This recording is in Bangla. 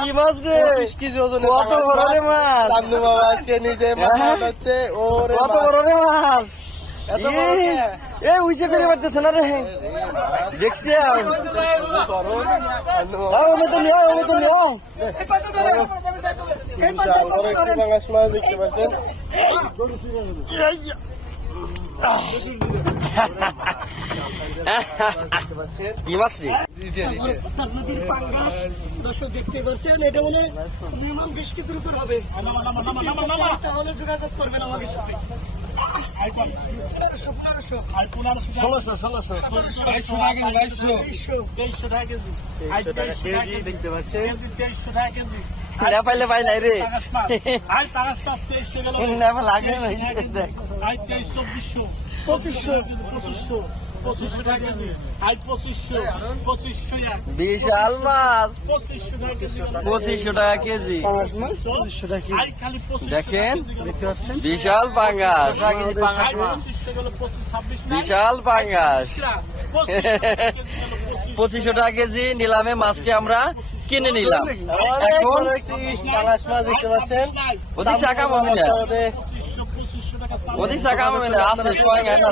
কি মাছ রে? 25 কেজি ওজনের কত বড় রে মাছ? চান্দু বাবা আজকে নিজে মাছ হচ্ছে ওরে কত বড় রে মাছ? এত বড় কে? এ উইচে ফেলে পারতেছে না রে। দেখছি বিশাল বড় একটি পাঙাশ মাছ দেখতে পাচ্ছেন। দেখতে পাচ্ছেন কি মাছ রে? নদীর পাঙ্গাস দর্শক দেখতে পাচ্ছেন, এটা বলে মিনিমাম 20 কেজির উপর হবে। তাহলে যোগাযোগ করবেন আমাদের সাথে। 2300 টাকা কেজি। 2300 টাকা কেজি দেখতে পাচ্ছেন। 2300 টাকা কেজি। না পাইলে পাই নাই রে। পাঙাশ মাছ। আর পাঙাশ মাছ 2300 গেল। না লাগে না। 2300 2500 টাকা কেজি। আর 2500 বিশাল মাছ 2500 টাকা কেজি। 2500 টাকা কেজি। পাঙাশ মাছ 2500 টাকা কেজি। আই খালি 2500 দেখেন দেখতে পাচ্ছেন বিশাল পাঙ্গাস, 2500 গেল 26 বিশাল পাঙ্গাস। 2500 2500 টাকা কেজি নিলামে মাছটি আমরা কিনে নিলাম। অনেক এখন বড় একটি পাঙাশ মাছ দেখতে পাচ্ছেন। ওদিক চাকা মামি না, 2500 টাকা ওদিক চাকা মামি না আছে, সোয়াং আছে।